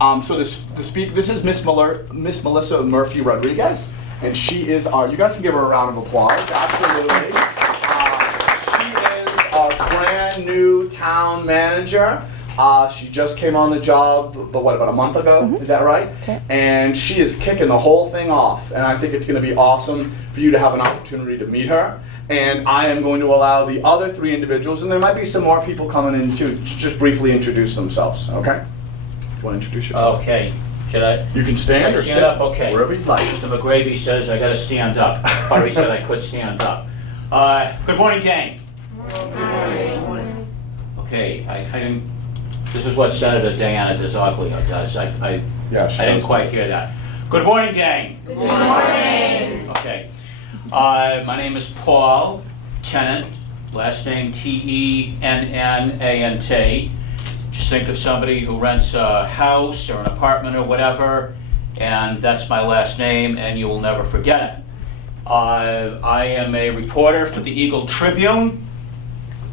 So this is Miss Melissa Murphy Rodrigues, and she is our. You guys can give her a round of applause. Absolutely. She is our brand new town manager. She just came on the job, about a month ago? Mm-hmm. Is that right? Okay. And she is kicking the whole thing off, and I think it's going to be awesome for you to have an opportunity to meet her. And I am going to allow the other 3 individuals, and there might be some more people coming in too, to just briefly introduce themselves. Okay? You want to introduce yourself? Okay. Should I? You can stand or sit up? Okay. Wherever you'd like. Mr. McGravy says I got to stand up. Harvey said I could stand up. Good morning, gang. Good morning. Okay. I didn't. This is what Senator Diana DeZoglio does. I didn't quite hear that. Good morning, gang. Good morning. Okay. My name is Paul Tennant, last name Tennant. Just think of somebody who rents a house or an apartment or whatever, and that's my last name, and you will never forget it. I am a reporter for the Eagle Tribune,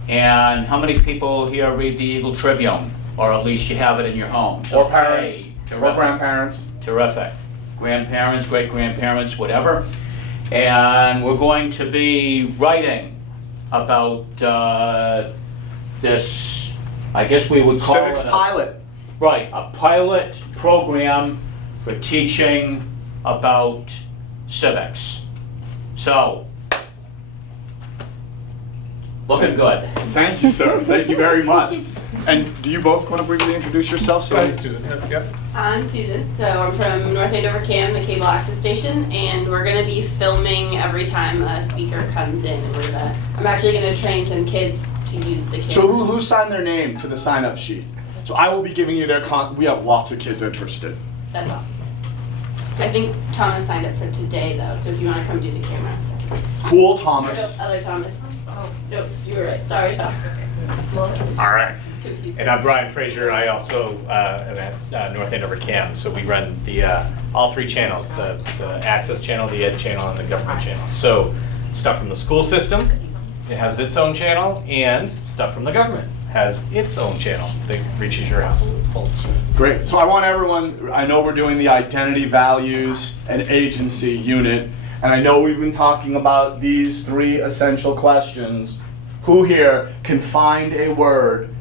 and how many people here read the Eagle Tribune? Or at least you have it in your homes. Or parents, or grandparents. Terrific. Grandparents, great-grandparents, whatever. And we're going to be writing about this, I guess we would call Civics it pilot. Right, a pilot program for teaching about civics. So, looking good. Thank you, sir. Thank you very much. And do you both want to briefly introduce yourselves? Susan. Yep. I'm Susan, so I'm from North Andover Cam, the cable access station, and we're going to be filming every time a speaker comes in. And I'm actually going to train some kids to use the cameras. So who signed their name to the sign-up sheet? So I will be giving you their we have lots of kids interested. That's awesome. I think Thomas signed up for today, though, so if you want to come do the camera. Cool, Thomas. No, other Thomas. Oh, no, you were right. Sorry, Tom. All right. And I'm Brian Frazier. I also am at North Andover Cam. So we run the all 3 channels, the access channel, the ed channel, and the government channel. So stuff from the school system, it has its own channel, and stuff from the government has its own channel that reaches your house. Great. So I want everyone, I know we're doing the identity, values, and agency unit, and I know we've been talking about these 3 essential questions. Who here can find a word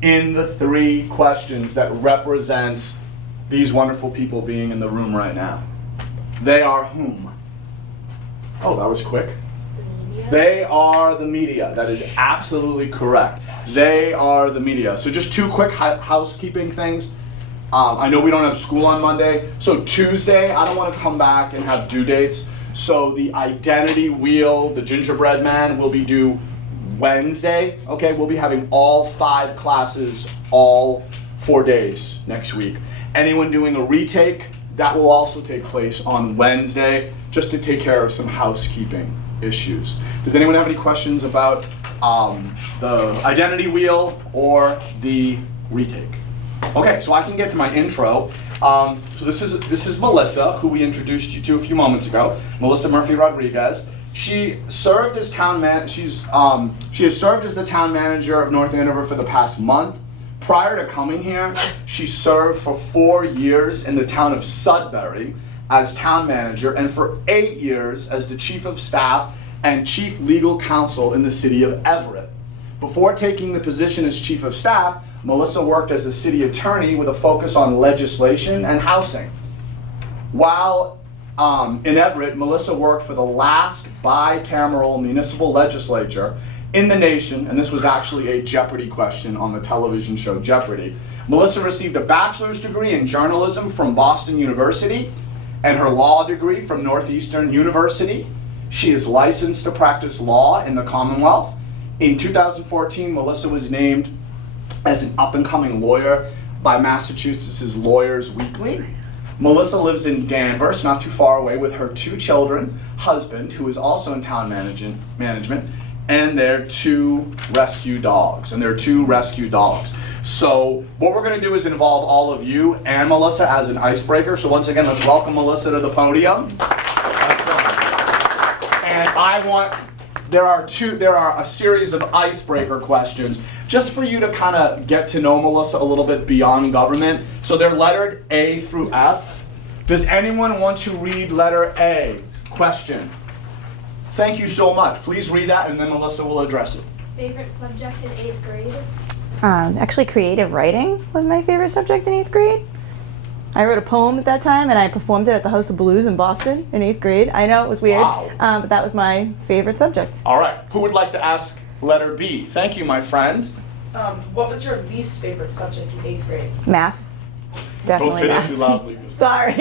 in the 3 questions that represents these wonderful people being in the room right now? They are whom? Oh, that was quick. They are the media. That is absolutely correct. They are the media. So just 2 quick housekeeping things. I know we don't have school on Monday. So Tuesday, I don't want to come back and have due dates. So the identity wheel, the gingerbread man, will be due Wednesday. Okay, we'll be having all 5 classes all 4 days next week. Anyone doing a retake, that will also take place on Wednesday, just to take care of some housekeeping issues. Does anyone have any questions about the identity wheel or the retake? Okay, so I can get to my intro. So this is Melissa, who we introduced you to a few moments ago. Melissa Murphy Rodrigues. She served as she has served as the town manager of North Andover for the past month. Prior to coming here, she served for 4 years in the town of Sudbury as town manager, and for 8 years as the chief of staff and chief legal counsel in the city of Everett. Before taking the position as chief of staff, Melissa worked as a city attorney with a focus on legislation and housing. While in Everett, Melissa worked for the last bicameral municipal legislature in the nation, and this was actually a Jeopardy question on the television show Jeopardy. Melissa received a bachelor's degree in journalism from Boston University and her law degree from Northeastern University. She is licensed to practice law in the Commonwealth. In 2014, Melissa was named as an up-and-coming lawyer by Massachusetts' Lawyers Weekly. Melissa lives in Danvers, not too far away, with her 2 children, husband, who is also in town management, and their 2 rescue dogs. So what we're going to do is involve all of you and Melissa as an icebreaker. So once again, let's welcome Melissa to the podium. And I want there are a series of icebreaker questions just for you to kind of get to know Melissa a little bit beyond government. So they're lettered A through F. Does anyone want to read letter A? Question. Thank you so much. Please read that and then Melissa will address it. Favorite subject in 8th grade? Actually, creative writing was my favorite subject in 8th grade. I wrote a poem at that time and I performed it at the House of Blues in Boston in 8th grade. I know, it was weird, Wow. but that was my favorite subject. All right. Who would like to ask letter B? Thank you, my friend. What was your least favorite subject in 8th grade? Math. Don't Definitely say that math. too loudly. Sorry.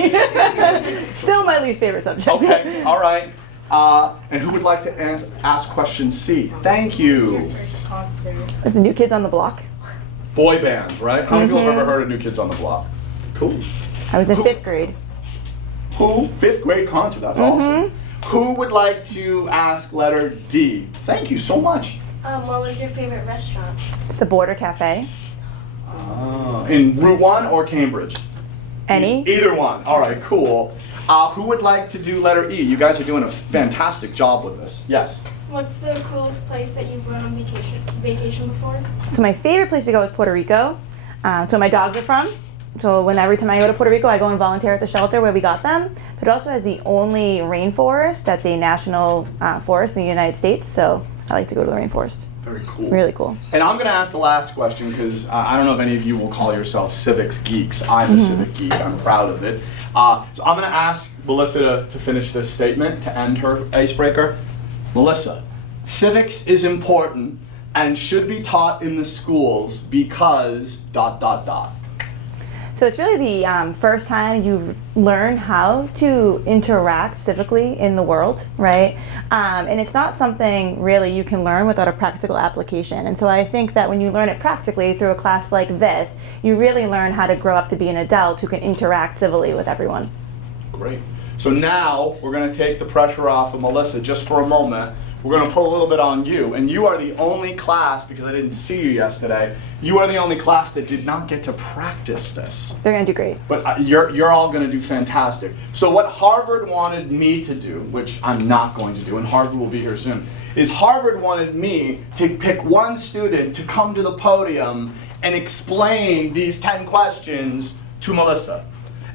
Still my least favorite subject. Okay, all right. And who would like to ask question C? Thank you. Your first concert? With the New Kids on the Block. Boy band, right? How many people have ever heard of New Kids on the Block? Cool. I was in 5th grade. Who? 5th grade concert, that's awesome. Who would like to ask letter D? Thank you so much. What was your favorite restaurant? It's the Border Cafe. In Route 1 or Cambridge? Any? Either one. All right, cool. Who would like to do letter E? You guys are doing a fantastic job with this. Yes. What's the coolest place that you've gone on vacation before? So my favorite place to go is Puerto Rico. So my dogs are from. So every time I go to Puerto Rico, I go and volunteer at the shelter where we got them. But it also has the only rainforest that's a national forest in the United States. So I like to go to the rainforest. Very cool. Really cool. And I'm going to ask the last question because I don't know if any of you will call yourself civics geeks. I'm a civic geek. I'm proud of it. So I'm going to ask Melissa to finish this statement to end her icebreaker. Melissa, civics is important and should be taught in the schools because ... So it's really the first time you learn how to interact civically in the world, right? And it's not something really you can learn without a practical application. And so I think that when you learn it practically through a class like this, you really learn how to grow up to be an adult who can interact civilly with everyone. Great. So now we're going to take the pressure off of Melissa just for a moment. We're going to put a little bit on you. And you are the only class, because I didn't see you yesterday, you are the only class that did not get to practice this. They're going to do great. But you're all going to do fantastic. So what Harvard wanted me to do, which I'm not going to do, and Harvard will be here soon, is Harvard wanted me to pick one student to come to the podium and explain these 10 questions to Melissa.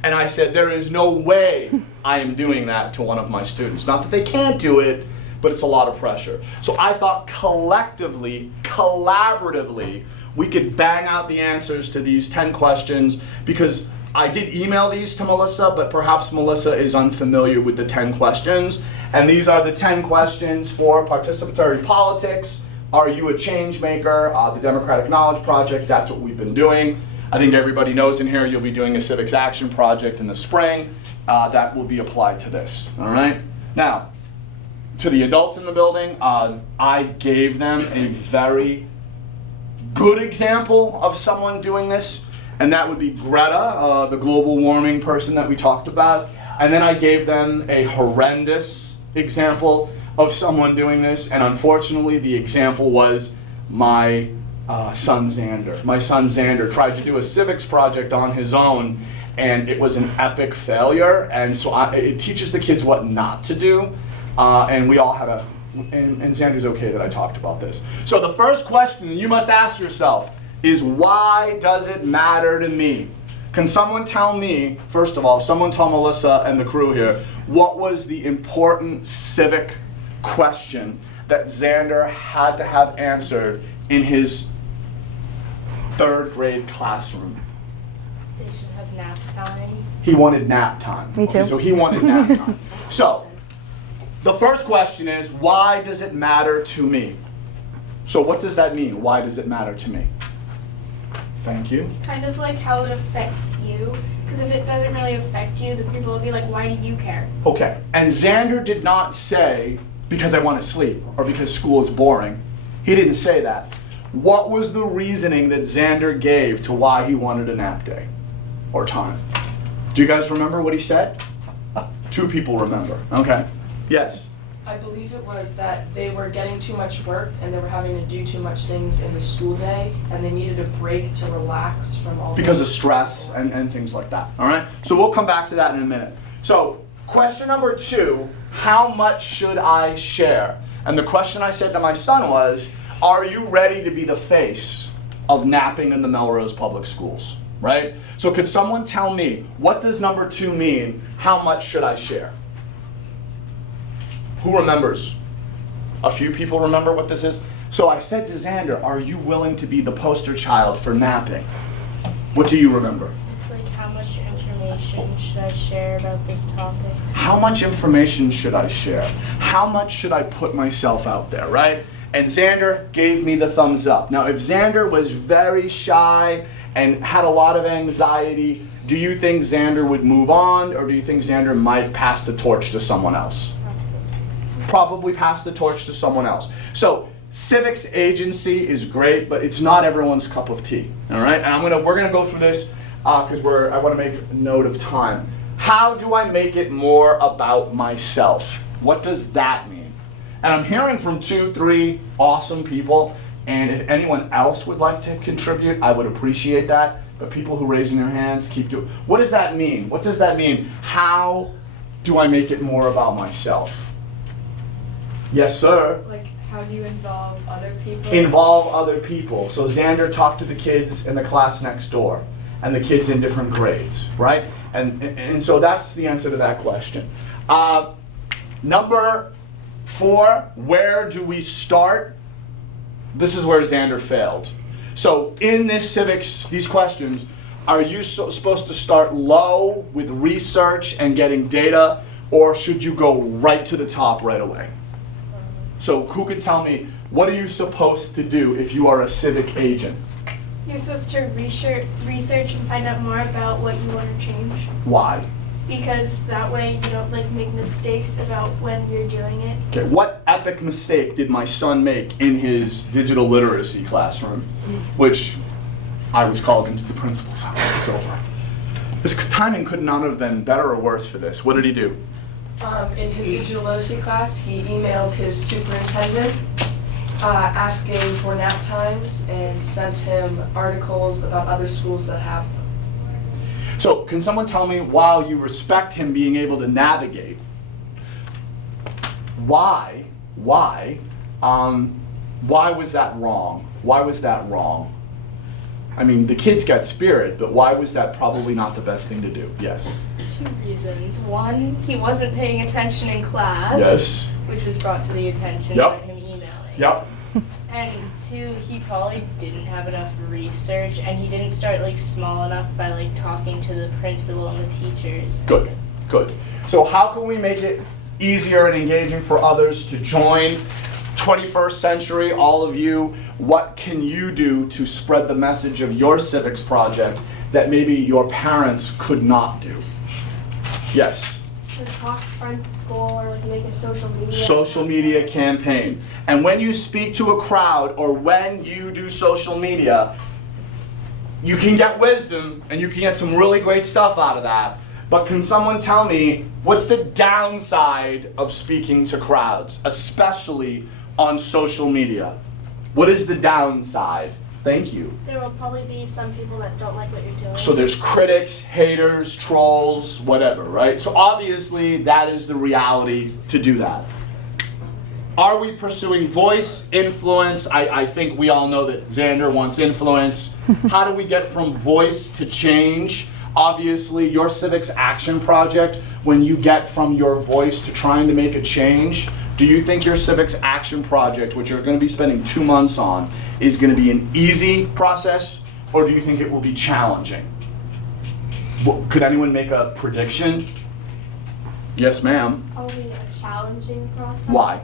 And I said, there is no way I am doing that to one of my students. Not that they can't do it, but it's a lot of pressure. So I thought collectively, collaboratively, we could bang out the answers to these 10 questions because I did email these to Melissa, but perhaps Melissa is unfamiliar with the 10 questions. And these are the 10 questions for participatory politics. Are you a change maker? The Democratic Knowledge Project, that's what we've been doing. I think everybody knows in here you'll be doing a civics action project in the spring. That will be applied to this, all right? Now, to the adults in the building, I gave them a very good example of someone doing this, and that would be Greta, the global warming person that we talked about. And then I gave them a horrendous example of someone doing this, and unfortunately the example was my son Xander. My son Xander tried to do a civics project on his own, and it was an epic failure, and so it teaches the kids what not to do. And we all had and Xander's okay that I talked about this. So the first question you must ask yourself is, why does it matter to me? Can someone tell me, first of all, someone tell Melissa and the crew here, what was the important civic question that Xander had to have answered in his 3rd grade classroom? They should have nap time. He wanted nap time. Me too. Okay, so he wanted nap time. So, the first question is, why does it matter to me? So what does that mean? Why does it matter to me? Thank you. Kind of like how it affects you. Because if it doesn't really affect you, the people will be like, why do you care? Okay, and Xander did not say, because I want to sleep, or because school is boring. He didn't say that. What was the reasoning that Xander gave to why he wanted a nap day, or time? Do you guys remember what he said? 2 people remember, okay. Yes? I believe it was that they were getting too much work and they were having to do too much things in the school day and they needed a break to relax from all Because of stress and things like that, all right? So we'll come back to that in a minute. So question number 2, how much should I share? And the question I said to my son was, are you ready to be the face of napping in the Melrose Public Schools, right? So could someone tell me, what does number 2 mean? How much should I share? Who remembers? A few people remember what this is? So I said to Xander, are you willing to be the poster child for napping? What do you remember? It's like, how much information should I share about this topic? How much information should I share? How much should I put myself out there, right? And Xander gave me the thumbs up. Now, if Xander was very shy and had a lot of anxiety, do you think Xander would move on, or do you think Xander might pass the torch to someone else? Probably pass the torch to someone else. So, civics agency is great, but it's not everyone's cup of tea. All right, and we're gonna go through this because I want to make note of time. How do I make it more about myself? What does that mean? And I'm hearing from 2, 3 awesome people, and if anyone else would like to contribute, I would appreciate that. But people who are raising their hands, keep doing. What does that mean? What does that mean? How do I make it more about myself? Yes, sir. Like, how do you involve other people? Involve other people. So Xander talked to the kids in the class next door, and the kids in different grades, right? And so that's the answer to that question. Number 4, where do we start? This is where Xander failed. So in this civics, these questions, are you supposed to start low with research and getting data, or should you go right to the top right away? So who can tell me, what are you supposed to do if you are a civic agent? You're supposed to research and find out more about what you want to change. Why? Because that way you don't like make mistakes about when you're doing it. Okay, what epic mistake did my son make in his digital literacy classroom, which I was called into the principal's office over? This timing could not have been better or worse for this. What did he do? In his digital literacy class, he emailed his superintendent asking for nap times and sent him articles about other schools that have them. So can someone tell me, while you respect him being able to navigate, why was that wrong? Why was that wrong? I mean, the kids got spirit, but why was that probably not the best thing to do? Yes. 2 reasons. One, he wasn't paying attention in class. Yes. Which was brought to the attention Yep. by him emailing. Yep. And 2, he probably didn't have enough research, and he didn't start like small enough by like talking to the principal and the teachers. Good, good. So how can we make it easier and engaging for others to join? 21st century, all of you, what can you do to spread the message of your civics project that maybe your parents could not do? Yes. To talk to friends at school or like make a social media. Social media campaign. And when you speak to a crowd or when you do social media, you can get wisdom and you can get some really great stuff out of that. But can someone tell me, what's the downside of speaking to crowds, especially on social media? What is the downside? Thank you. There will probably be some people that don't like what you're doing. So there's critics, haters, trolls, whatever, right? So obviously that is the reality to do that. Are we pursuing voice, influence? I think we all know that Xander wants influence. How do we get from voice to change? Obviously, your civics action project, when you get from your voice to trying to make a change, do you think your civics action project, which you're going to be spending 2 months on, is going to be an easy process, or do you think it will be challenging? Could anyone make a prediction? Yes, ma'am. Probably a challenging process. Why?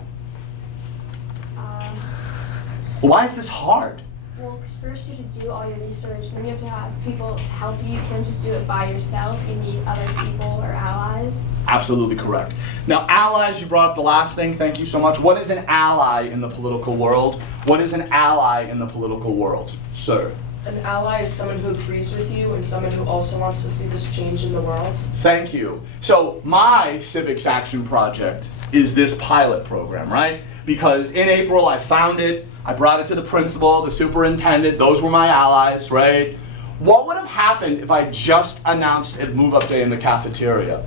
Why is this hard? Well, because first you have to do all your research, and then you have to have people to help you. You can't just do it by yourself. You need other people or allies. Absolutely correct. Now, allies, you brought up the last thing. Thank you so much. What is an ally in the political world? What is an ally in the political world, sir? An ally is someone who agrees with you and someone who also wants to see this change in the world. Thank you. So my civics action project is this pilot program, right? Because in April I found it, I brought it to the principal, the superintendent, those were my allies, right? What would have happened if I just announced a move-up day in the cafeteria?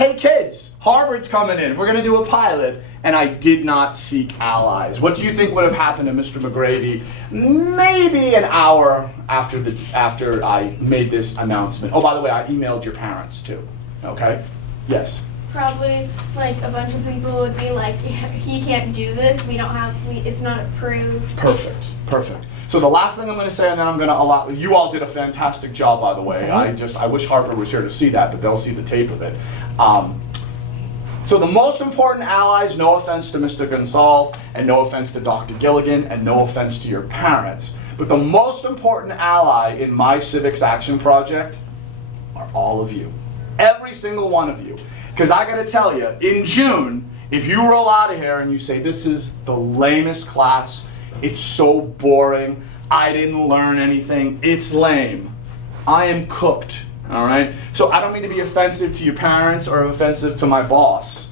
hey kids, Harvard's coming in, we're gonna do a pilot, and I did not seek allies. What do you think would have happened to Mr. McGrady maybe an hour after I made this announcement? Oh, by the way, I emailed your parents too, okay? Yes? Probably like a bunch of people would be like, he can't do this. It's not approved. Perfect, perfect. So the last thing I'm going to say, and then I'm going to allow, you all did a fantastic job, by the way. I wish Harvard was here to see that, but they'll see the tape of it. So the most important allies, no offense to Mr. Gonzalez, and no offense to Dr. Gilligan, and no offense to your parents, but the most important ally in my Civics Action Project are all of you. Every single one of you. Because I got to tell you, in June, if you roll out of here and you say, this is the lamest class, it's so boring, I didn't learn anything, it's lame, I am cooked, all right? So I don't mean to be offensive to your parents or offensive to my boss,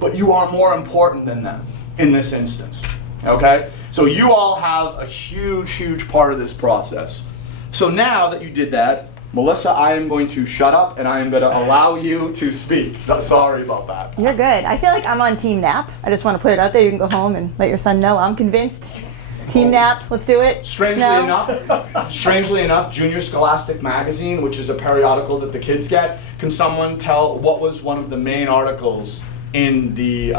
but you are more important than them in this instance, okay? So you all have a huge, huge part of this process. So now that you did that, Melissa, I am going to shut up and I am going to allow you to speak. Sorry about that. You're good. I feel like I'm on Team Nap. I just want to put it out there. You can go home and let your son know I'm convinced. Team Nap, let's do it. Strangely enough, Junior Scholastic Magazine, which is a periodical that the kids get, can someone tell what was one of the main articles in the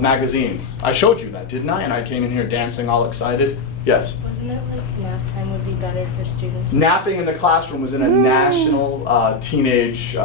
magazine? I showed you that, didn't I? And I came in here dancing all excited. Yes? Wasn't it like nap time would be better for students? Napping in the classroom was in a national teenage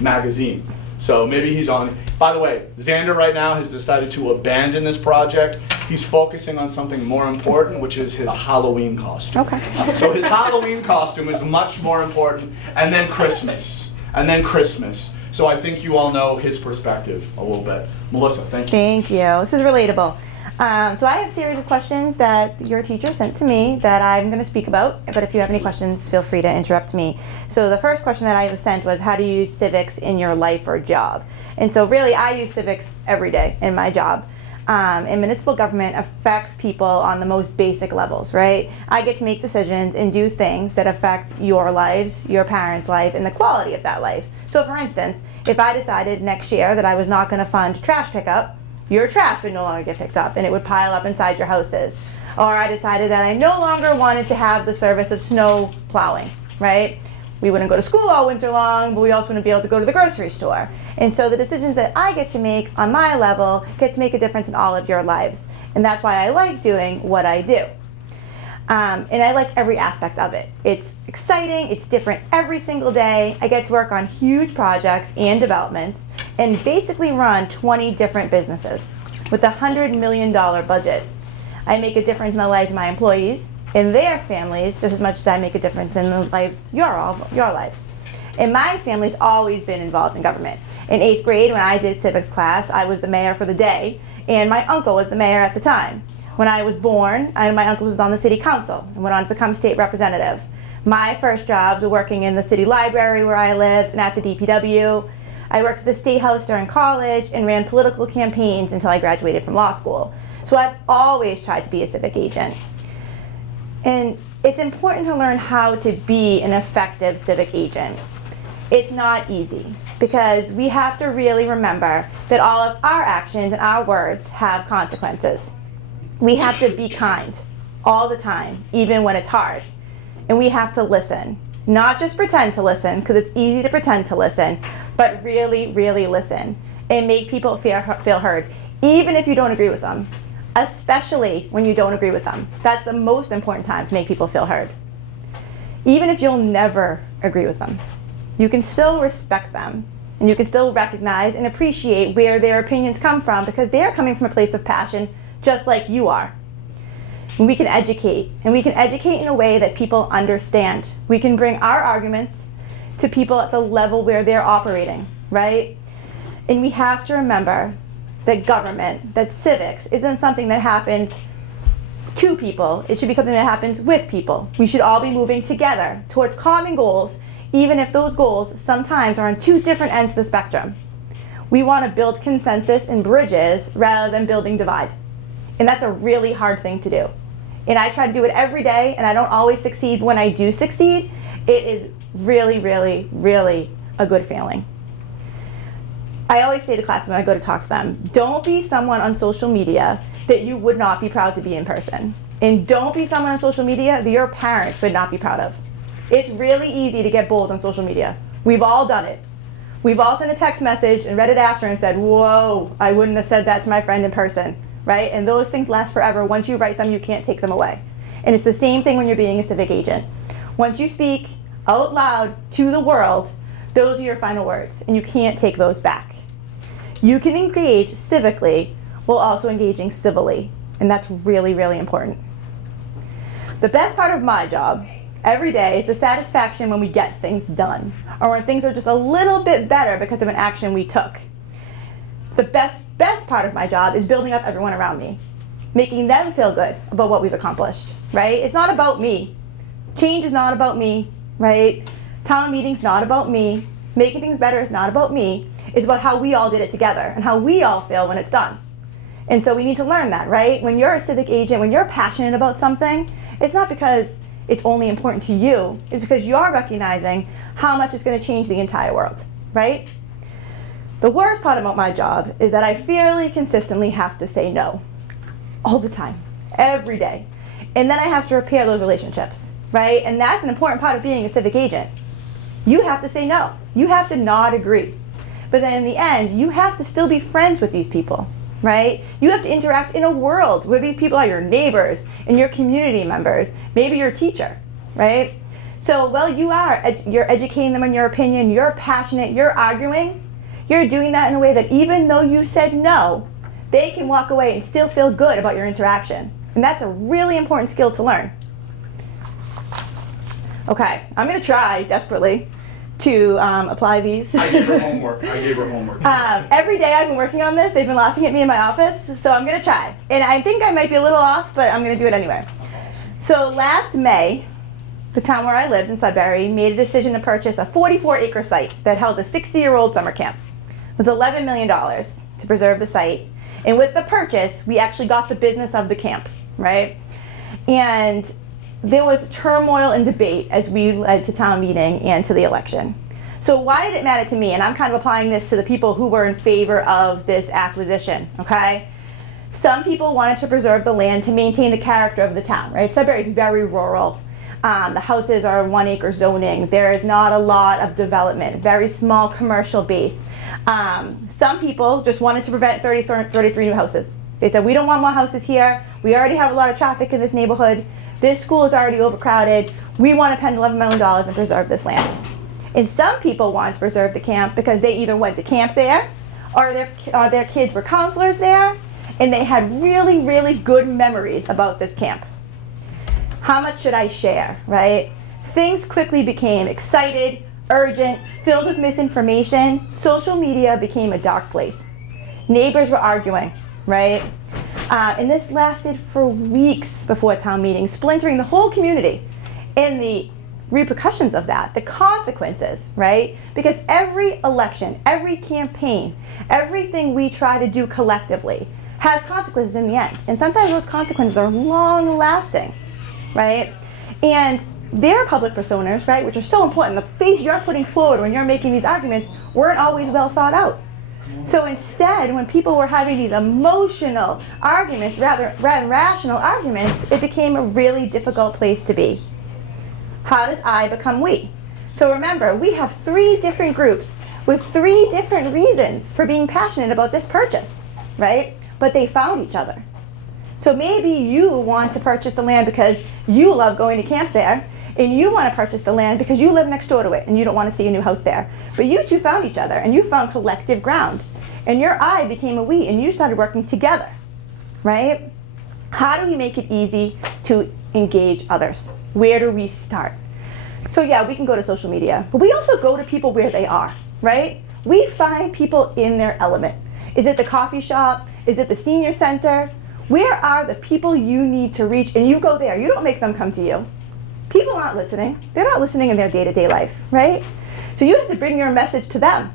magazine. So maybe he's on. By the way, Xander right now has decided to abandon this project. He's focusing on something more important, which is his Halloween costume. Okay. So his Halloween costume is much more important, and then Christmas, and then Christmas. So I think you all know his perspective a little bit. Melissa, thank you. Thank you. This is relatable. So I have a series of questions that your teacher sent to me that I'm going to speak about, but if you have any questions, feel free to interrupt me. So the first question that I was sent was, how do you use civics in your life or job? And so really, I use civics every day in my job. And municipal government affects people on the most basic levels, right? I get to make decisions and do things that affect your lives, your parents' life, and the quality of that life. So for instance, if I decided next year that I was not going to fund trash pickup, your trash would no longer get picked up and it would pile up inside your houses. Or I decided that I no longer wanted to have the service of snow plowing, right? We wouldn't go to school all winter long, but we also wouldn't be able to go to the grocery store. And so the decisions that I get to make on my level get to make a difference in all of your lives. And that's why I like doing what I do. And I like every aspect of it. It's exciting, it's different every single day. I get to work on huge projects and developments and basically run 20 different businesses with a $100 million budget. I make a difference in the lives of my employees and their families just as much as I make a difference in the lives, your lives. And my family's always been involved in government. In 8th grade, when I did civics class, I was the mayor for the day, and my uncle was the mayor at the time. When I was born, my uncle was on the city council and went on to become state representative. My first jobs were working in the city library where I lived and at the DPW. I worked at the State House during college and ran political campaigns until I graduated from law school. So I've always tried to be a civic agent. And it's important to learn how to be an effective civic agent. It's not easy because we have to really remember that all of our actions and our words have consequences. We have to be kind all the time, even when it's hard. And we have to listen. Not just pretend to listen, because it's easy to pretend to listen, but really, really listen and make people feel heard, even if you don't agree with them, especially when you don't agree with them. That's the most important time to make people feel heard. Even if you'll never agree with them, you can still respect them and you can still recognize and appreciate where their opinions come from because they're coming from a place of passion just like you are. And we can educate, and we can educate in a way that people understand. We can bring our arguments to people at the level where they're operating, right? And we have to remember that government, that civics, isn't something that happens to people. It should be something that happens with people. We should all be moving together towards common goals, even if those goals sometimes are on two different ends of the spectrum. We want to build consensus and bridges rather than building divide. And that's a really hard thing to do. And I try to do it every day, and I don't always succeed. When I do succeed, it is really, really, really a good feeling. I always say to classes when I go to talk to them, don't be someone on social media that you would not be proud to be in person. And don't be someone on social media that your parents would not be proud of. It's really easy to get bold on social media. We've all done it. We've all sent a text message and read it after and said, whoa, I wouldn't have said that to my friend in person, right? And those things last forever. Once you write them, you can't take them away. And it's the same thing when you're being a civic agent. Once you speak out loud to the world, those are your final words, and you can't take those back. You can engage civically while also engaging civilly, and that's really, really important. The best part of my job every day is the satisfaction when we get things done, or when things are just a little bit better because of an action we took. The best part of my job is building up everyone around me, making them feel good about what we've accomplished, right? It's not about me. Change is not about me, right? Town meeting's not about me. Making things better is not about me. It's about how we all did it together and how we all feel when it's done. And so we need to learn that, right? When you're a civic agent, when you're passionate about something, it's not because it's only important to you. It's because you're recognizing how much it's going to change the entire world, right? The worst part about my job is that I fairly consistently have to say no all the time, every day. And then I have to repair those relationships, right? And that's an important part of being a civic agent. You have to say no. You have to not agree. But then in the end, you have to still be friends with these people, right? You have to interact in a world where these people are your neighbors and your community members, maybe your teacher, right? So while you're educating them on your opinion, you're passionate, you're arguing, you're doing that in a way that even though you said no, they can walk away and still feel good about your interaction. And that's a really important skill to learn. Okay, I'm gonna try desperately to apply these. I gave her homework. Every day I've been working on this. They've been laughing at me in my office, so I'm gonna try. And I think I might be a little off, but I'm gonna do it anyway. So last May, the town where I lived in Sudbury made a decision to purchase a 44-acre site that held a 60-year-old summer camp. It was $11 million to preserve the site. And with the purchase, we actually got the business of the camp, right? And there was turmoil and debate as we led to town meeting and to the election. So why did it matter to me? And I'm kind of applying this to the people who were in favor of this acquisition, okay? Some people wanted to preserve the land to maintain the character of the town, right? Sudbury is very rural. The houses are 1-acre zoning. There is not a lot of development, very small commercial base. Some people just wanted to prevent 33 new houses. They said, we don't want more houses here. We already have a lot of traffic in this neighborhood. This school is already overcrowded. We want to spend $11 million and preserve this land. And some people wanted to preserve the camp because they either went to camp there or their kids were counselors there, and they had really, really good memories about this camp. How much should I share, right? Things quickly became excited, urgent, filled with misinformation. Social media became a dark place. Neighbors were arguing, right? And this lasted for weeks before town meeting, splintering the whole community. And the repercussions of that, the consequences, right? Because every election, every campaign, everything we try to do collectively has consequences in the end. And sometimes those consequences are long lasting, right? And their public personas, right, which are so important, the face you're putting forward when you're making these arguments weren't always well thought out. So instead, when people were having these emotional arguments rather than rational arguments, it became a really difficult place to be. How does I become we? So remember, we have 3 different groups with 3 different reasons for being passionate about this purchase, right? But they found each other. So maybe you want to purchase the land because you love going to camp there, and you want to purchase the land because you live next door to it and you don't want to see a new house there. But you two found each other and you found collective ground. And your I became a we and you started working together, right? How do we make it easy to engage others? Where do we start? So yeah, we can go to social media, but we also go to people where they are, right? We find people in their element. Is it the coffee shop? Is it the senior center? Where are the people you need to reach? And you go there. You don't make them come to you. People aren't listening. They're not listening in their day-to-day life, right? So you have to bring your message to them.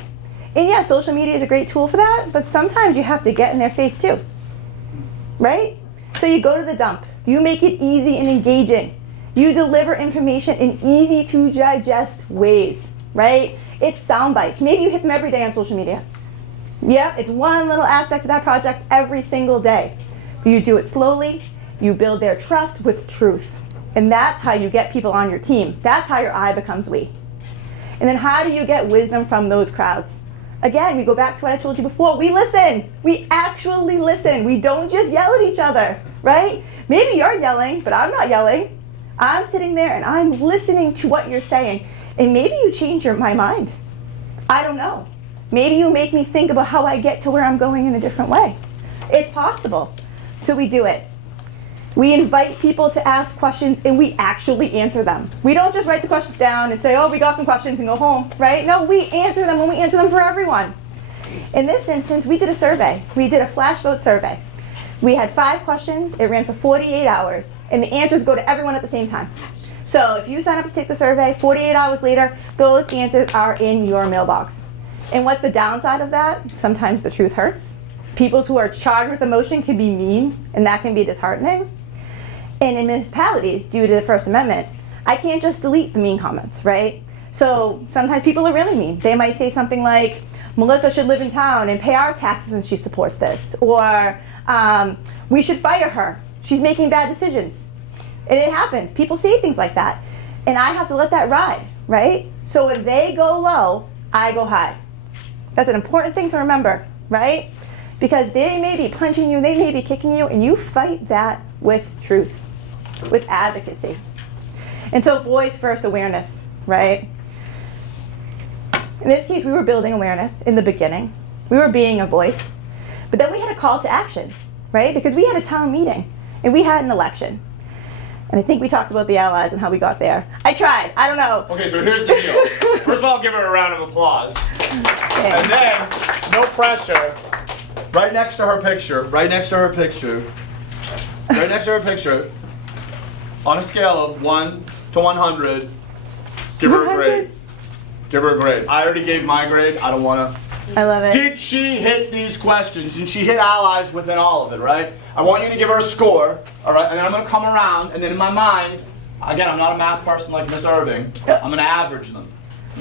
And yeah, social media is a great tool for that, but sometimes you have to get in their face too, right? So you go to the dump. You make it easy and engaging. You deliver information in easy to digest ways, right? It's sound bites. Maybe you hit them every day on social media. Yeah, it's one little aspect of that project every single day. You do it slowly, you build their trust with truth. And that's how you get people on your team. That's how your I becomes we. And then how do you get wisdom from those crowds? Again, we go back to what I told you before. We listen. We actually listen. We don't just yell at each other, right? Maybe you're yelling, but I'm not yelling. I'm sitting there and I'm listening to what you're saying. And maybe you change my mind. I don't know. Maybe you make me think about how I get to where I'm going in a different way. It's possible. So we do it. We invite people to ask questions and we actually answer them. We don't just write the questions down and say, oh, we got some questions and go home, right? No, we answer them and we answer them for everyone. In this instance, we did a survey. We did a flash vote survey. We had 5 questions, it ran for 48 hours, and the answers go to everyone at the same time. So if you sign up to take the survey, 48 hours later, those answers are in your mailbox. And what's the downside of that? Sometimes the truth hurts. People who are charged with emotion can be mean, and that can be disheartening. And in municipalities, due to the First Amendment, I can't just delete the mean comments, right? So sometimes people are really mean. They might say something like, Melissa should live in town and pay our taxes and she supports this. Or we should fire her. She's making bad decisions. And it happens. People say things like that. And I have to let that ride, right? So when they go low, I go high. That's an important thing to remember, right? Because they may be punching you, they may be kicking you, and you fight that with truth, with advocacy. And so voice first awareness, right? In this case, we were building awareness in the beginning. We were being a voice. But then we had a call to action, right? Because we had a town meeting and we had an election. And I think we talked about the allies and how we got there. I tried, I don't know. Okay, so here's the deal. First of all, give her a round of applause. And then, no pressure. Right next to her picture, on a scale of 1 to 100, give her a grade. Give her a grade. I already gave my grade. I don't want to. I love it. Did she hit these questions? And she hit allies within all of it, right? I want you to give her a score, all right? And then I'm going to come around, and then in my mind, again, I'm not a math person like Miss Irving. I'm going to average them,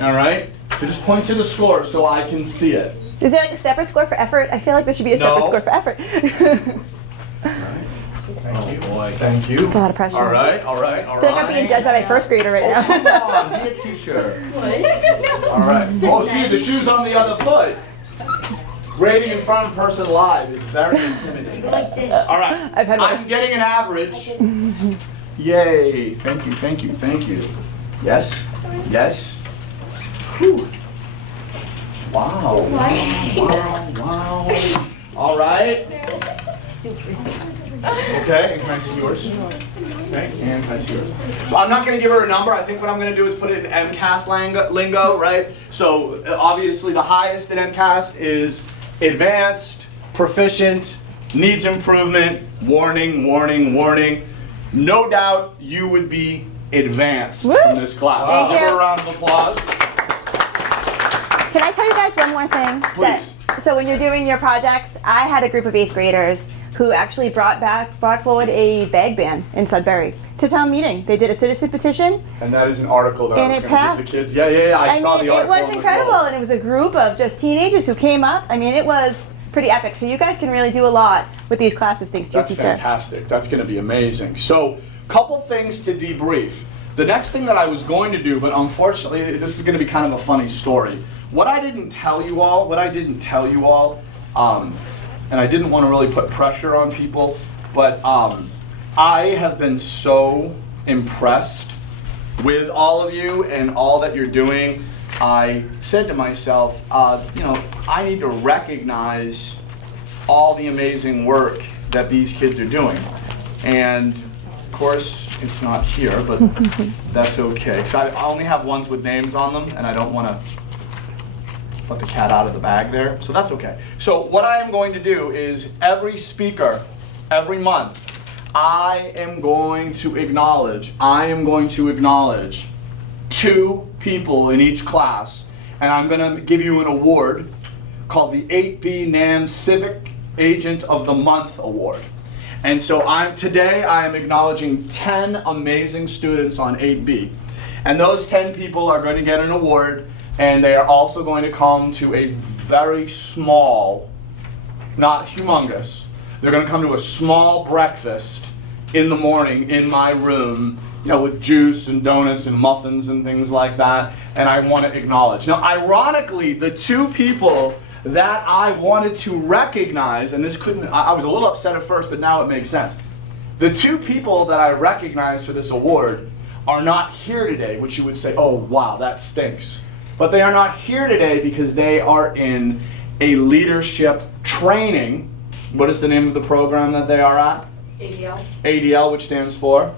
all right? So just point to the score so I can see it. Is there like a separate score for effort? I feel like there should be a separate score for effort. Thank you. Boy. Thank you. It's a lot of pressure. All right. I feel like I'm being judged by my first grader right now. Come on, be a teacher. All right. Oh, see, the shoe's on the other foot. Grading in front of a person live is very intimidating. All right. I'm getting an average. Yay. Thank you, thank you, thank you. Yes? Yes? Whew. Wow. Wow. All right. Okay, and can I see yours? Okay, and can I see yours? So I'm not going to give her a number. I think what I'm going to do is put it in MCAS lingo, right? So obviously the highest in MCAS is advanced, proficient, needs improvement, warning, warning, warning. No doubt you would be advanced in this class. Wow. Give her a round of applause. Can I tell you guys one more thing? Please. So when you're doing your projects, I had a group of 8th graders who actually brought forward a bag ban in Sudbury to town meeting. They did a citizen petition. And that is an article that and I was it going to passed. give the kids. Yeah, I saw the article. It was incredible, and it was a group of just teenagers who came up. I mean, it was pretty epic. So you guys can really do a lot with these classes thanks to your teacher. That's fantastic. That's going to be amazing. So, couple things to debrief. The next thing that I was going to do, but unfortunately, this is going to be kind of a funny story. What I didn't tell you all, and I didn't want to really put pressure on people, but I have been so impressed with all of you and all that you're doing. I said to myself, I need to recognize all the amazing work that these kids are doing. And of course, it's not here, but that's okay. Because I only have ones with names on them, and I don't want to let the cat out of the bag there, so that's okay. So what I am going to do is every speaker, every month, I am going to acknowledge 2 people in each class, and I'm going to give you an award called the 8B NAMS Civic Agent of the Month Award. And so today I am acknowledging 10 amazing students on 8B. And those 10 people are going to get an award And they are also going to come to a very small, not humongous, they're going to come to a small breakfast in the morning in my room, you know, with juice and donuts and muffins and things like that, and I want to acknowledge. Now, ironically, the two people that I wanted to recognize, and this couldn't, I was a little upset at first, but now it makes sense. The two people that I recognize for this award are not here today, which you would say, oh wow, that stinks. But they are not here today because they are in a leadership training. What is the name of the program that they are at? ADL. ADL, which stands for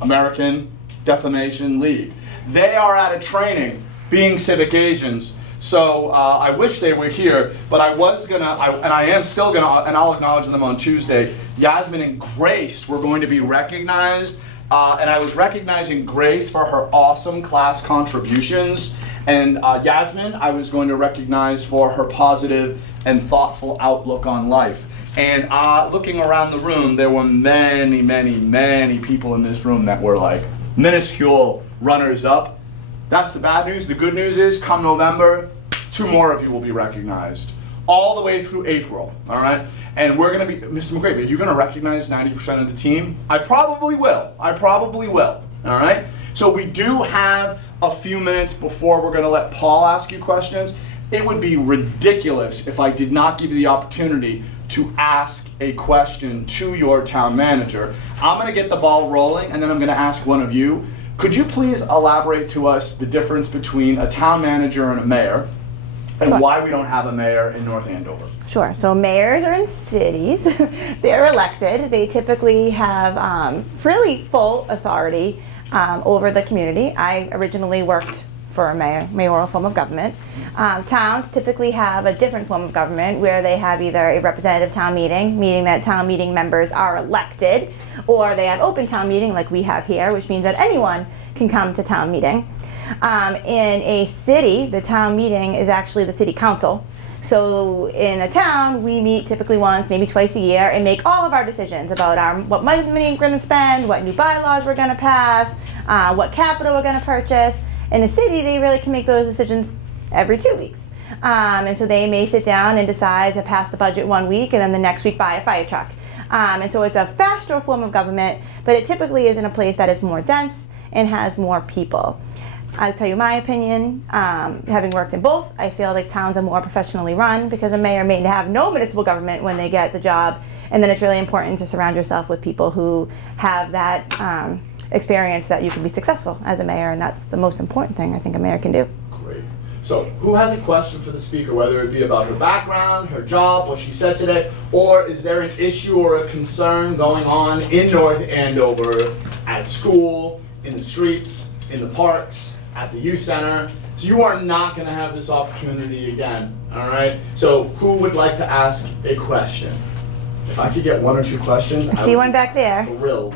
American Defamation League. They are at a training being civic agents. So I wish they were here, but I was gonna, and I am still gonna, and I'll acknowledge them on Tuesday. Yasmin and Grace were going to be recognized, and I was recognizing Grace for her awesome class contributions, and Yasmin I was going to recognize for her positive and thoughtful outlook on life. And looking around the room, there were many, many, many people in this room that were like minuscule runners-up. That's the bad news. The good news is, come November, 2 more of you will be recognized. All the way through April, all right? And we're gonna be, Mr. McGravy, are you gonna recognize 90% of the team? I probably will, all right? So we do have a few minutes before we're gonna let Paul ask you questions. It would be ridiculous if I did not give you the opportunity to ask a question to your town manager. I'm gonna get the ball rolling, and then I'm gonna ask one of you. Could you please elaborate to us the difference between a town manager and a mayor, and Sure. why we don't have a mayor in North Andover? Sure. So mayors are in cities. They're elected. They typically have really full authority over the community. I originally worked for a mayoral form of government. Towns typically have a different form of government where they have either a representative town meeting, meaning that town meeting members are elected, or they have open town meeting like we have here, which means that anyone can come to town meeting. In a city, the town meeting is actually the city council. So in a town, we meet typically once, maybe twice a year, and make all of our decisions about what money we're going to spend, what new bylaws we're going to pass, what capital we're going to purchase. In a city, they really can make those decisions every 2 weeks. And so they may sit down and decide to pass the budget 1 week, and then the next week buy a fire truck. And so it's a faster form of government, but it typically is in a place that is more dense and has more people. I'll tell you my opinion, having worked in both, I feel like towns are more professionally run because a mayor may have no municipal government when they get the job, and then it's really important to surround yourself with people who have that experience that you can be successful as a mayor, and that's the most important thing I think a mayor can do. Great. So who has a question for the speaker, whether it be about her background, her job, what she said today, or is there an issue or a concern going on in North Andover at school, in the streets, in the parks, at the youth center? So you are not going to have this opportunity again, all right? So who would like to ask a question? If I could get 1 or 2 questions, I see would one be back there. Thrilled.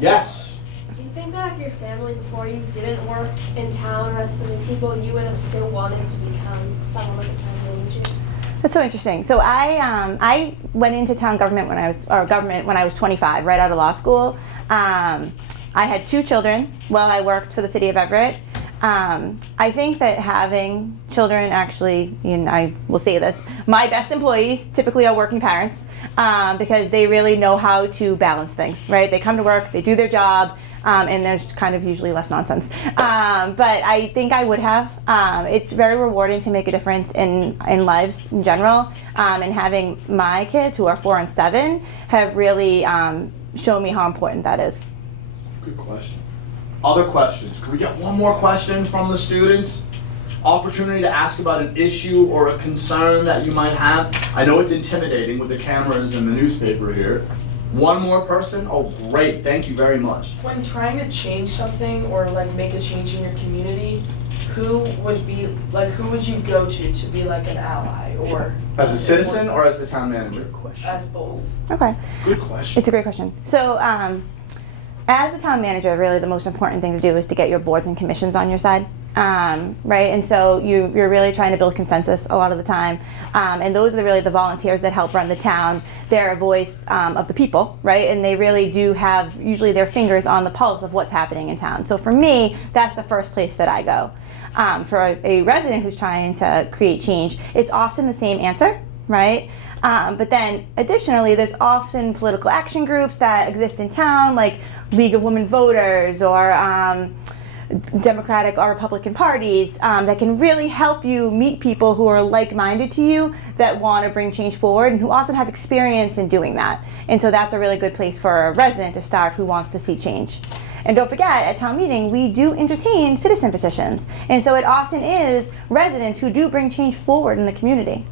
Yes. Do you think that if your family before you didn't work in town or as civic people, you would have still wanted to become someone like a town manager? That's so interesting. So I went into town government when I was 25, right out of law school. I had 2 children while I worked for the city of Everett. I think that having children actually, I will say this, my best employees typically are working parents because they really know how to balance things, right? They come to work, they do their job, and there's kind of usually less nonsense. But I think I would have. It's very rewarding to make a difference in lives in general, and having my kids, who are 4 and 7, have really shown me how important that is. Good question. Other questions? Could we get 1 more question from the students? Opportunity to ask about an issue or a concern that you might have. I know it's intimidating with the cameras and the newspaper here. 1 more person? Oh, great. Thank you very much. When trying to change something or like make a change in your community, who would you go to be like an ally or As a citizen or as the town manager? as both? Okay. Good question. It's a great question. So As the town manager, really the most important thing to do is to get your boards and commissions on your side. Right, and so you're really trying to build consensus a lot of the time, and those are really the volunteers that help run the town. They're a voice of the people, right, and they really do have usually their fingers on the pulse of what's happening in town. So for me, that's the first place that I go. For a resident who's trying to create change, it's often the same answer, right? But then additionally, there's often political action groups that exist in town, like League of Women Voters or Democratic or Republican parties that can really help you meet people who are like-minded to you that want to bring change forward and who also have experience in doing that. And so that's a really good place for a resident to start who wants to see change. And don't forget, at town meeting, we do entertain citizen petitions. And so it often is residents who do bring change forward in the community.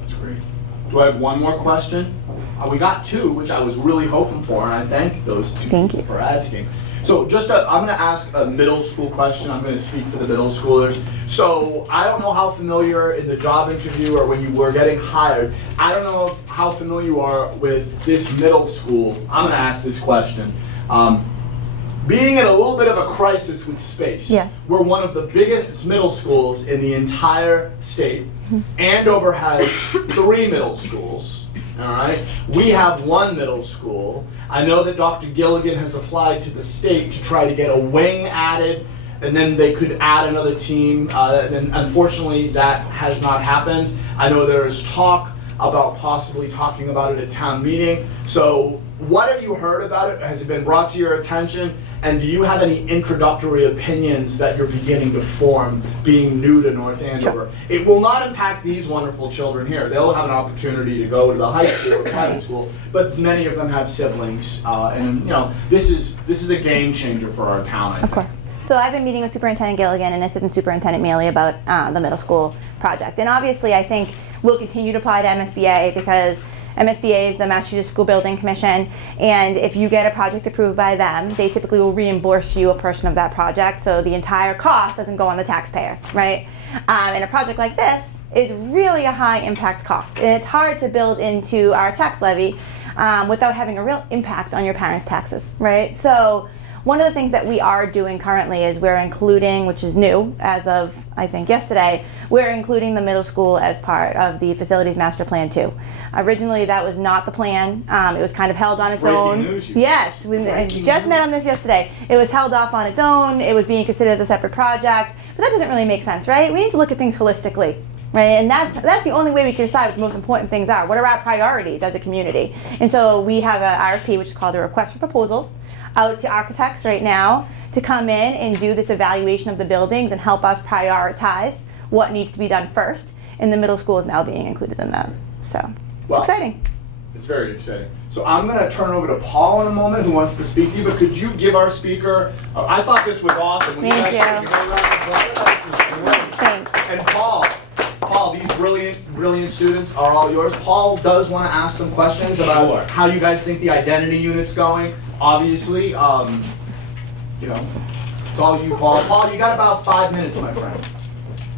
That's great. Do I have one more question? We got two, which I was really hoping for, and I thank those two people for asking. So I'm going to ask a middle school question. I'm going to speak for the middle schoolers. So I don't know how familiar in the job interview or when you were getting hired, I don't know how familiar you are with this middle school. I'm going to ask this question. Being in a little bit of a crisis with space. Yes. We're one of the biggest middle schools in the entire state. Andover has 3 middle schools. All right. We have 1 middle school. I know that Dr. Gilligan has applied to the state to try to get a wing added, and then they could add another team. And unfortunately, that has not happened. I know there is talk about possibly talking about it at town meeting. So what have you heard about it? Has it been brought to your attention? And do you have any introductory opinions that you're beginning to form being new to North Andover? Sure. It will not impact these wonderful children here. They'll have an opportunity to go to the high school or private school, but many of them have siblings. And you know, this is a game changer for our town, I think. Of course. So I've been meeting with Superintendent Gilligan and Assistant Superintendent Mealy about the middle school project. And obviously I think we'll continue to apply to MSBA because MSBA is the Massachusetts School Building Commission, and if you get a project approved by them, they typically will reimburse you a portion of that project, so the entire cost doesn't go on the taxpayer, right? And a project like this is really a high impact cost, and it's hard to build into our tax levy without having a real impact on your parents' taxes, right? So one of the things that we are doing currently is we're including, which is new as of, I think, yesterday, we're including the middle school as part of the Facilities Master Plan 2. Originally, that was not the plan. It was kind of held on its own. News, yes, we just met on this yesterday. It was held off on its own. It was being considered as a separate project. But that doesn't really make sense, right? We need to look at things holistically. Right, and that's the only way we can decide what the most important things are. What are our priorities as a community? And so we have an RFP, which is called a request for proposals, out to architects right now to come in and do this evaluation of the buildings and help us prioritize what needs to be done first. And the middle school is now being included in that. So it's exciting. It's very exciting. So I'm going to turn over to Paul in a moment, who wants to speak to you. But could you give our speaker? I thought this was awesome. Thank you. Thanks. And Paul, these brilliant students are all yours. Paul does want to ask some questions about how you guys think the identity unit's going. Obviously, you know, it's all you, Paul. Paul, you got about 5 minutes, my friend.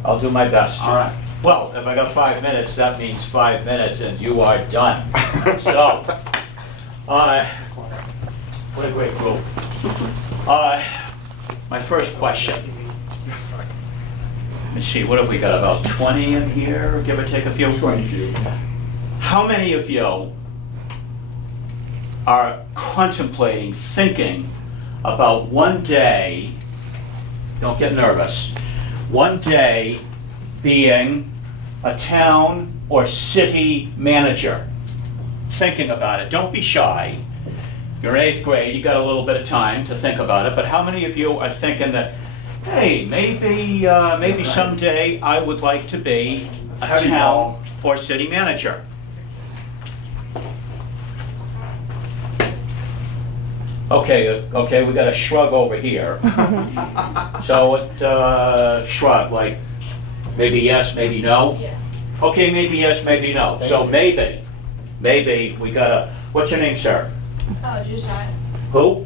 I'll do my best. All right. Well, if I got 5 minutes, that means 5 minutes and you are done. So, what a great group. My first question. Let's see, what have we got, about 20 in here, give or take a few? 20 few. How many of you are contemplating, thinking about one day, don't get nervous, one day being a town or city manager? Thinking about it, don't be shy. You're in 8th grade, you got a little bit of time to think about it, but how many of you are thinking that, hey, maybe someday I would like to be a town or city manager? Okay, we got a shrug over here. So shrug, like maybe yes, maybe no? Yeah. Okay, maybe yes, maybe no. So maybe we got a, what's your name, sir? Josiah. Who?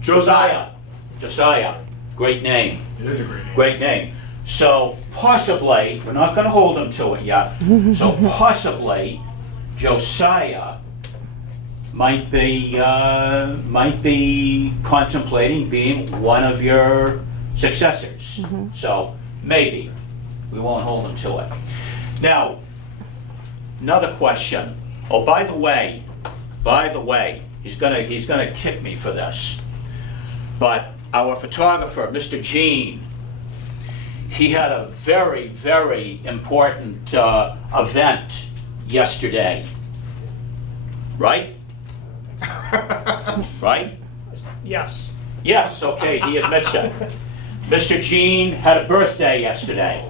Josiah. Josiah. Great name. It is a great name. Great name. So possibly, we're not going to hold him to it yet, so possibly Josiah might be contemplating being one of your successors. So maybe we won't hold them to it. Now, another question. Oh, by the way, he's gonna kick me for this. But our photographer, Mr. Gene, he had a very, very important event yesterday. Right? Right? Yes. Yes, okay, he admits it. Mr. Gene had a birthday yesterday.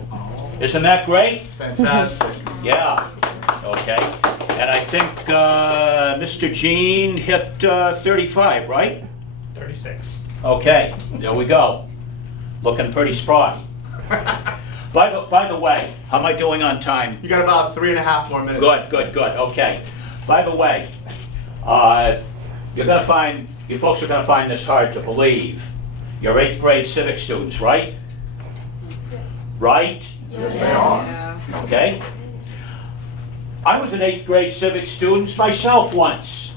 Isn't that great? Fantastic. Yeah, okay. And I think Mr. Gene hit 35, right? 36. Okay, there we go. Looking pretty spry. By the way, how am I doing on time? You got about 3.5 more minutes. Good, okay. By the way, you folks are gonna find this hard to believe. You're 8th grade civic students, right? Right? Yes, they are. Okay. I was an 8th grade civic student myself once.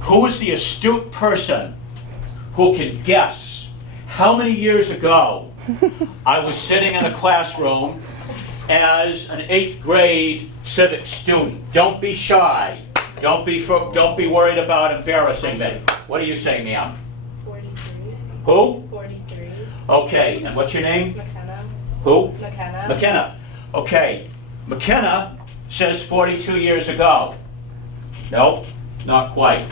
Who is the astute person who can guess how many years ago I was sitting in a classroom as an 8th grade civic student? Don't be shy. Don't be worried about embarrassing me. What do you say, ma'am? 43. Who? 43. Okay, and what's your name? McKenna. Who? McKenna. McKenna. Okay, McKenna says 42 years ago. Nope, not quite.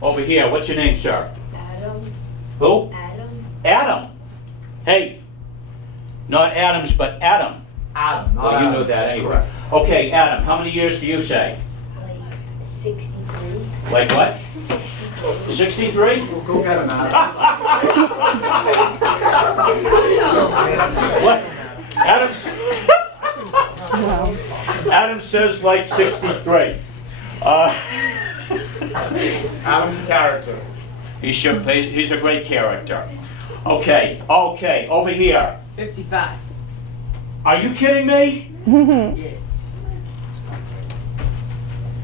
Over here, what's your name, sir? Adam. Who? Adam. Adam. Hey, not Adams, but Adam. Adam, not Well, you Adam. know that anyway. Correct. Okay, Adam, how many years do you say? Like 63. Like what? 63. 63? Go get him, Adam. What? Adam says like 63. Adam's a character. He's a great character. Okay, over here. 55. Are you kidding me? Yes.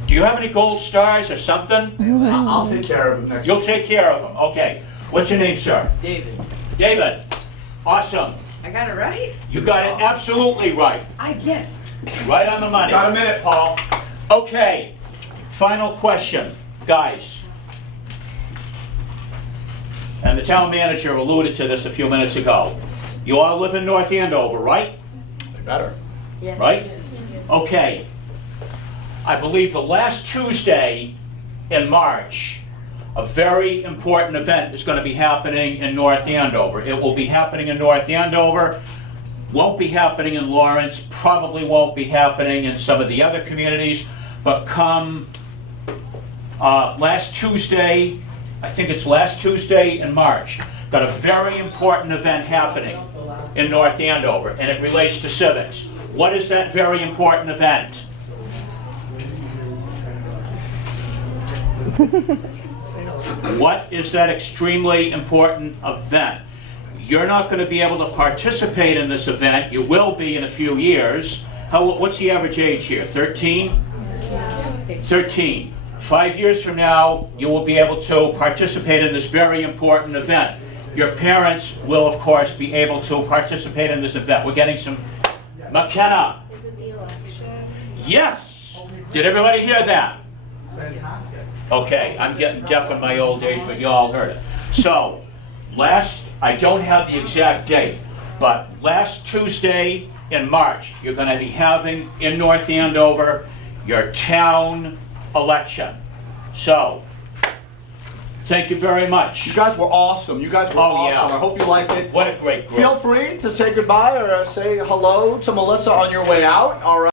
Do you have any gold stars or something? I'll take care of it next You'll take care of them. Okay. What's your name, sir? David. David. Awesome. I got it right? You got it absolutely right. I guessed. Right on the money. Got a minute, Paul. Okay. Final question, guys. And the town manager alluded to this a few minutes ago. You all live in North Andover, right? They better. Right? Okay. I believe the last Tuesday in March, a very important event is going to be happening in North Andover. It will be happening in North Andover, won't be happening in Lawrence, probably won't be happening in some of the other communities, but come last Tuesday, I think it's last Tuesday in March, got a very important event happening in North Andover, and it relates to civics. What is that very important event? What is that extremely important event? You're not going to be able to participate in this event. You will be in a few years. What's the average age here? 13? 13. 5 years from now, you will be able to participate in this very important event. Your parents will, of course, be able to participate in this event. We're getting some... McKenna. Is it the election? Yes! Did everybody hear that? Okay, I'm getting deaf in my old age, but you all heard it. So, I don't have the exact date, but last Tuesday in March, you're going to be having in North Andover your town election. So, thank you very much. You guys were awesome. You guys were Oh, yeah. awesome. I hope you liked it. What a great group. Feel free to say goodbye or say hello to Melissa on your way out. All right.